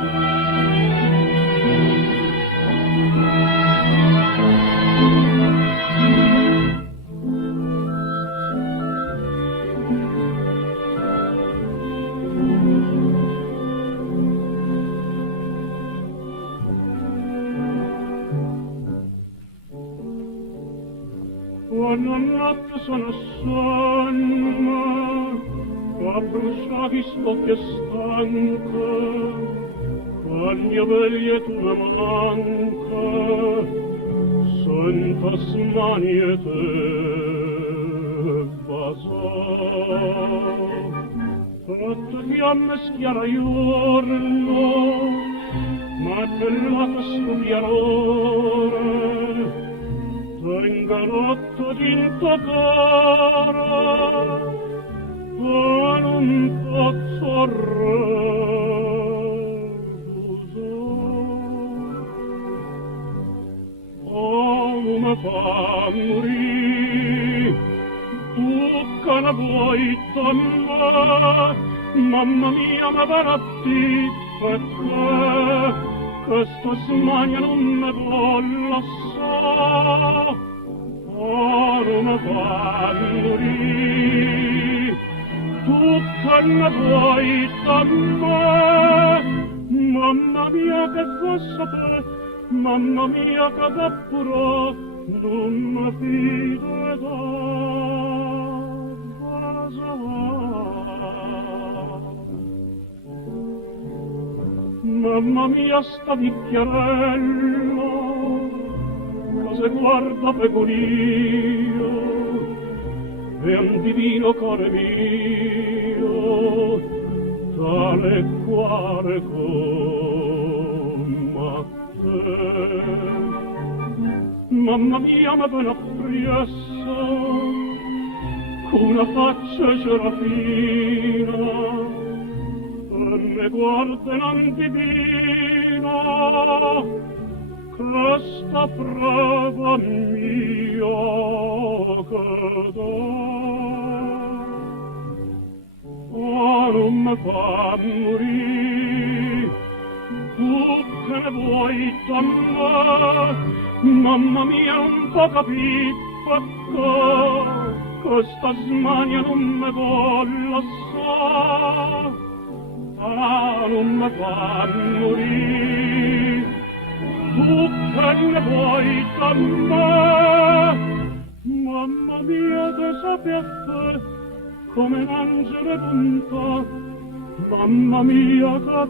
Una notte sono sonno, a bruciare spocchia stanca, quando veglia tu la manca, sento smanie te basò. Tratto fiamme schiara giorno, ma bellata studiarore, Tangarotto d'intoccara con un pozzo reduso. Oh, ma fa morì, tu che ne vuoi tornare, mamma mia, ma baratti, perché questa smania non me volla so, non me fa morì, tu che ne vuoi da me, mamma mia che fa sapere, mamma mia che va pure, non mi fido da Mamma mia sta bicchierello, cosa guarda pecorino, e un divino cuore mio, tale cuore come te. Mamma mia ma ben appresso, con una faccia serafina, me guarda non divina, questa prova mia che do. Oh, non me fa morire, tu che ne vuoi da me, mamma mia non può capire perché questa smania non me vuole so. Non me fa morire, tu che ne vuoi da me, mamma mia che sapesse come un angelo punta, mamma mia che